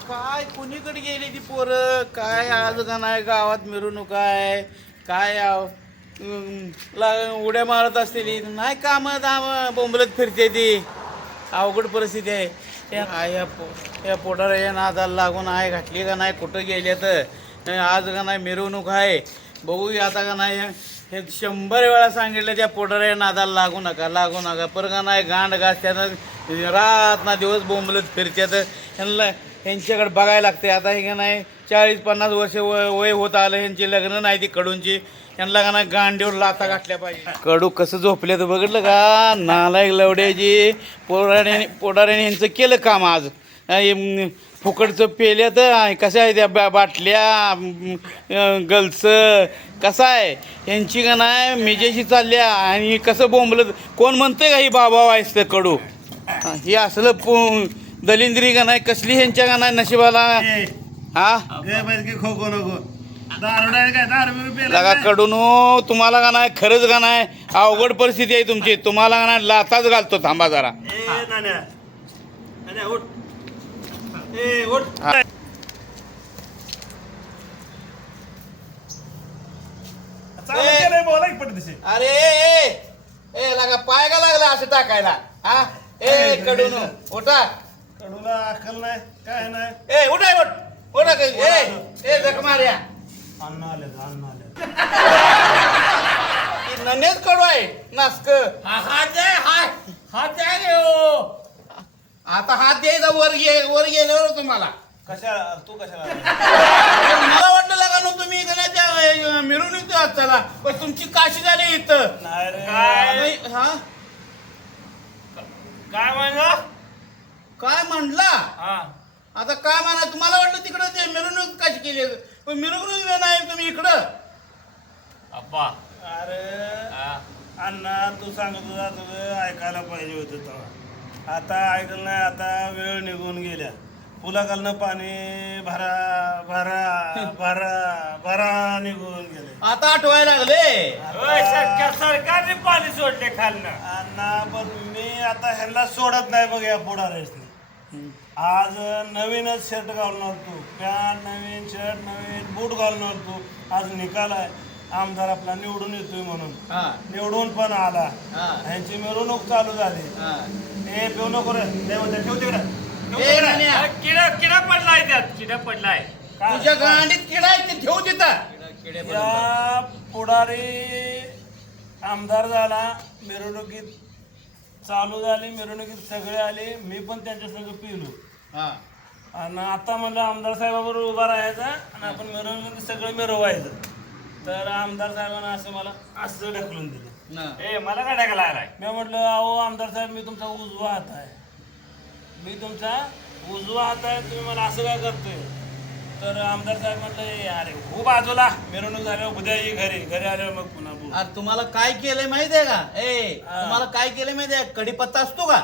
काय कुणीकडे गेली ती पोरं? काय आज का नाही गावात मिरवणूक आहे? काय आव- उड्या मारत असलेली नाही काम दाम बोंबलत फिरते ती. अवघड परिस्थिती आहे. या या पो- या पोटाला या नादाला लागून आहे घातली का नाही? कुठं गेल्या तर? आज का नाही मिरवणूक आहे? बघूया आता का नाही. हे शंभर वेळा सांगितलं त्या पोटाऱ्या नादाला लागू नका लागू नका. पर का नाही गांड घास त्यानं रात ना दिवस बोंबलत फिरत्यात. ह्यांना ह्यांच्याकडे बघायला लागते आता हे का नाही चाळीस पन्नास वर्ष वय वय होत आलं ह्यांची लग्न नाही ती कडूंची. ह्यांना का नाही गांडीवर लाथा घातल्या पाहिजे. कडू कसं झोपले तर बघितलं का? नालायक लवड्याची पोराने पोटाऱ्याने ह्यांचं केलं काम आज. फुकटचं पेल्या तर कसं आहे त्या बा बाटल्या गल्स कसं आहे? यांची का नाही? मेजेशी चालल्या. आणि कसं बोंबलं कोण म्हणतंय का ही बाबा व्हायचं ते कडू? हा, असलं पो दलिंद्री का नाही? कसली ह्यांच्या का नाही नशिबाला? हा? की खो खो नको. लगा? कडून हो, तुम्हाला का नाही? खरंच का नाही? अवघड परिस्थिती आहे तुमची. तुम्हाला का नाही? लाताच घालतो. थांबा जरा. अरे ए ए लगा पाय का लागला असं टाकायला? हा? ए कडून उठा कडूला अक्कल नाही काय नाही. ए उठा उठ उठा काही. ए ए जख मार्या. अन्न आले अन्न आले. ही ननेच कडू आहे. नासक. हात आहे हात हात आहे हो आता हात द्यायचा वर गे वर गेल्यावर तुम्हाला. कशा तू कशाला? मला वाटलं लागा ना तुम्ही इथं नाही त्या मिरवणूक आहात चला. पण तुमची काशी झाली इथं. नाही रे. काय? नाही, हा? काय म्हणला? काय म्हणला? हा. आता काय म्हणा तुम्हाला वाटलं तिकडं ते मिरवणूक कशी केली? पण मिरवणूक नाही तुम्ही इकडं. अप्पा अरे हा. अण्णा तू सांगत होता तुझं ऐकायला पाहिजे होतं तेव्हा. आता ऐकलं नाही आता वेळ निघून गेल्या. पुलाखालनं पाणी भरा भरा भरा भरा निघून गेले. आता आठवायला लागले. ओय, सरकार सरकारने पाणी सोडले खालनं. अण्णा पण मी आता ह्यांना सोडत नाही बघ या पुढाऱ्यासनी आज नवीनच शर्ट घालून आलतो. पॅन्ट नवीन शर्ट नवीन बूट घालून आलतो. आज निकाल आहे. आमदार आपला निवडून येतोय म्हणून. हा. निवडून पण आला. हा. ह्यांची मिरवणूक चालू झाली. हा. हे पिऊ नको रे. ते म्हणते ठेव तिकडे. ए, अरे, किडा किडा पडलाय त्यात. किडा पडलाय? तुझ्या गांडीत किडा आहे ते ठेव तिथं? या पुढारी आमदार झाला. मिरवणुकीत चालू झाली. मिरवणुकीत सगळे आले. मी पण त्यांच्या संग पिलो. हा. आणि आता म्हणलं आमदार साहेबाबरोबर उभा राहायचा आणि आपण मिरवणुकीत सगळं मिरवायचं. तर आमदार साहेबांना असं मला असं ढकलून दिलं. ना. ए मला काय टाकला आलाय? मी म्हटलं अहो आमदार साहेब मी तुमचा उजवा हात आहे. मी तुमचा उजवा हात आहे तुम्ही मला असं काय करतोय? तर आमदार साहेब म्हटलं "ए, अरे हो बाजूला. मिरवणूक झाल्यावर उद्या ये घरी. घरी आल्यावर मग पुन्हा बोल. अरे तुम्हाला काय केलंय माहितीये का? ए हा. तुम्हाला काय केलंय माहितीये कडीपत्ता असतो का.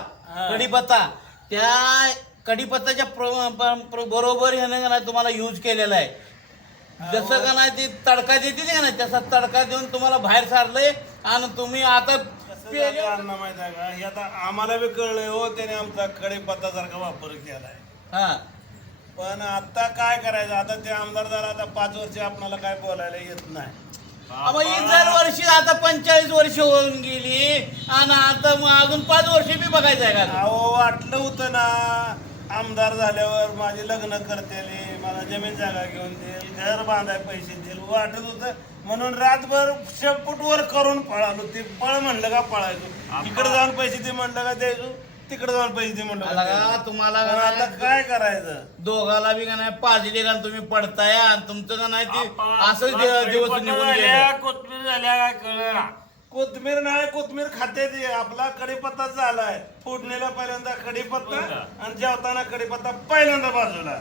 कडीपत्ता त्या प्र- बरोबर ह्याने तुम्हाला यूज केलेला आहे. जसं का नाही ती तडका देते का नाही? तसा तडका देऊन तुम्हाला बाहेर सारलंय आणि तुम्ही आता पेले- अण्णा माहिती आहे का हे आता आम्हाला बी कळलंय हो त्याने आमचा कडीपत्ता सारखा वापर केलाय. हा. पण आता काय करायचं? आता ते आमदार झाला आता पाच वर्ष आपल्याला काय बोलायला येत नाही. ही जर वर्षी आता पंचेचाळीस वर्ष होऊन गेली आणि आता मग अजून पाच वर्ष बी बघायचं आहे का? अहो वाटलं होतं ना. आमदार झाल्यावर माझे लग्न करतेले मला जमीन जागा घेऊन देईल घर बांधाय पैसे देईल वाटत होतं. म्हणून रातभर शेपूट वर करून पळालो. ते पळ म्हणलं का पळायचो? इकडे जाऊन पैसे दे म्हणलं का द्यायचो? तिकडे जाऊन पैसे दे म्हणलं आला. का? तुम्हाला का आता नाही- काय करायचं? दोघाला बी का नाही? पाजले का तुम्ही पडताय? आणि तुमचं का नाही? ते असंच दिवस निघून झाल्या, गेले. कोथमीर झाल्या काय कळलं कोथमीर नाही कोथमीर खाते ते. आपला कडीपत्ता झालाय. फोडणीला पहिल्यांदा कडीपत्ता हो? आणि जेवताना कडीपत्ता पहिल्यांदा बाजूला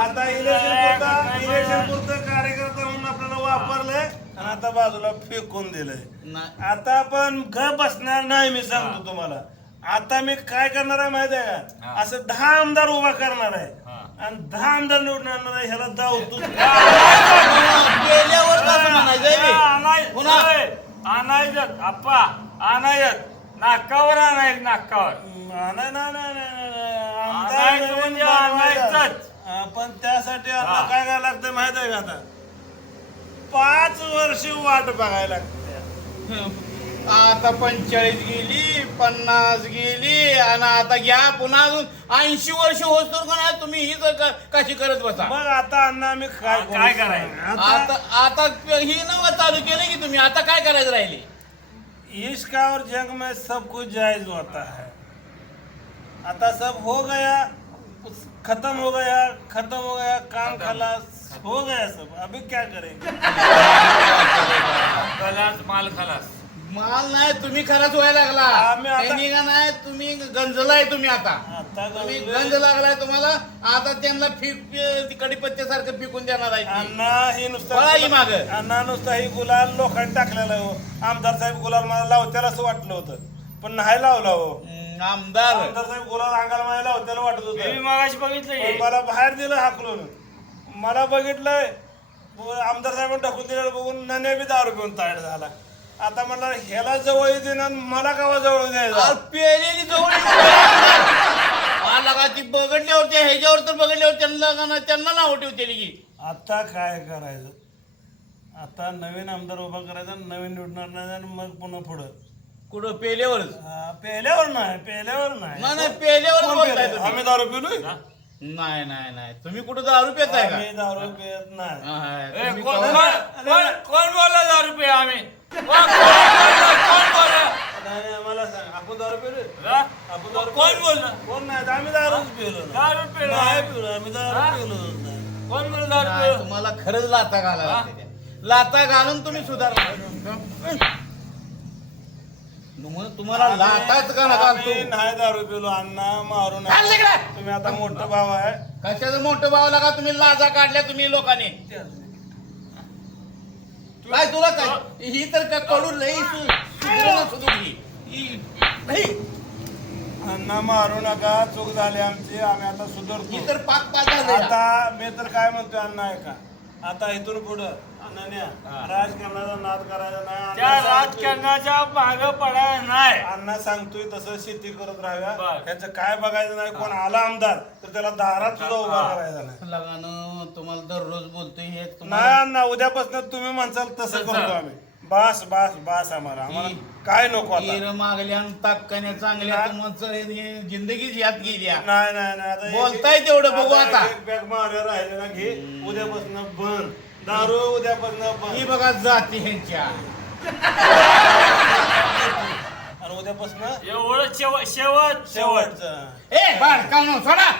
आता इलेक्शन पुरता इलेक्शन पुरतं कार्यकर्ता म्हणून आपल्याला वापरलंय आणि आता बाजूला फेकून दिलंय. आता आपण घर बसणार नाही मी सांगतो तुम्हाला. आता मी काय करणार आहे माहिती आहे का. असं दहा आमदार उभा करणार आहे. हा. आणि दहा आमदार निवडून आणणार आहे ह्याला जाऊ तू. आणायचं. आप्पा आणायचं. नाकावर आणायचं नाकावर. नाही आणायचं म्हणजे आणायचंच. पण त्यासाठी आता. काय करायला लागतं माहीत आहे का आता? पाच वर्ष वाट बघायला लागते. आता पंचेचाळीस गेली पन्नास गेली आणि आता घ्या पुन्हा अजून ऐंशी वर्ष होतो का नाही तुम्ही ही जर का- कशी करत बसा. मग आता अण्णा आम्ही काय करू? काय करायचं? आता आता ही नव चालू केलं की तुम्ही? आता काय करायचं राहिले? इश्क और जंग में सब कुछ जायज होता है। आता सब हो गया खत्म हो गया खत्म हो गया काम खलास हो गया सब। अभी क्या करेंगे? खलास माल खलास। माल नाही तुम्ही खराच व्हायला लागला आता- त्यांनी का नाही तुम्ही गंजलाय तुम्ही आता आता तुम्ही गंजलोय. गंज लागलाय तुम्हाला आता त्यांना फिक कडीपत्त्यासारखं पिकून देणार आहे ती. अण्णा ही की मागं. नुसतं अण्णा नुसतं ही गुलाल लोकांनी टाकलेला आहे हो आमदार साहेब गुलाल मला लावत्याला असं वाटलं होतं पण नाही लावला हो हम्म, आमदार आमदार साहेब गुलाल अंगाला मला लावत्याला वाटत मी होतं मगाशी बघितलं पण. मला बाहेर दिलं हाकलून मला बघितलंय आमदार साहेबांनी टाकून दिलेलं बघून नन्या बी दारू पिऊन तायड झाला आता मला ह्याला जवळ देणार मला कावा जवळ द्यायचा पेलेली जवळ लगा ती बघडले होते ह्याच्यावर तर बघडले होते त्यांना का नाही, त्यांना नाव ठेवतेली की. आता काय करायचं? आता नवीन आमदार उभा करायचा नवीन निवडणार नाही आणि मग पुन्हा पुढं. कुठं पेल्यावरच हा, पेल्यावर नाही पेल्यावर नाही. नाही नाही पेल्यावर कोण बोलताय पेलं? तुम्ही. आम्ही दारू पिलोय? नाही नाही नाही. तुम्ही कुठं दारू पेताय का? आम्ही दारू पित नाही. हा, तुम्ही कोण कवा- कोण- कोण- कोण बोलला दहा रुपये आम्ही? नाही, नाही, मला सांग आपण दारू पिलोय? आपण दारू कोण पिलोय? बोलला कोण नाही आम्ही दारूच पिलो नाही. दहा रुपये नाही पिलो आम्ही दारू? पिलो नाही. कोण बोलला दहा नाही, रुपये तुम्हाला खरंच लाता घाला? लागते त्या. लाता घालून तुम्ही सुधारला तुम- तुम्हाला लाताच का नका आम्ही नाही दारू पिलो अण्णा मारू चाल नका तिकडे. तुम्ही आता मोठं भाव आहे कशाचं मोठं भाव लागा तुम्ही लाजा काढल्या तुम्ही लोकांनी काय तुला काय? ही. तर का कडू लई सु- सुधरली ही- नाही, अण्णा मारू नका. चूक झाली आमची. आम्ही आता ही सुधारतो तर पाक पाक आता मी तर काय म्हणतोय अण्णा ऐका. आता इथून पुढं. राजकारणाचा नाद करायचा नाही त्या अण्णा सांगतोय- राजकारणाच्या माग पडायला नाही अण्णा सांगतोय तसं शेती करत राहाव्या बर. ह्याचं काय बघायचं नाही कोण आला आमदार तर त्याला दारात सुद्धा उभा हा. करायचा नाही लगानं तुम्हाला दररोज बोलतोय हे नाही अण्णा उद्यापासून तुम्ही म्हणसाल तसं तसं. करतो आम्ही बास बास बास आम्हाला. आम्हाला काय नको आता. हिर मागल्या ताकण्या चांगल्या नाही. तुमचं हे जिंदगीच यात गेल्या. नाही नाही नाही आता एक- बोलताय तेवढं बघू आता. एक बॅग मारे राहिले ना घे उद्यापासून बंद दारू उद्यापासून ही बंद बघा जाती ह्यांच्या. आणि उद्यापासून एवढं शेवट शेवट शेवट. शेवटचं. ए बाळ कावनो सोडा.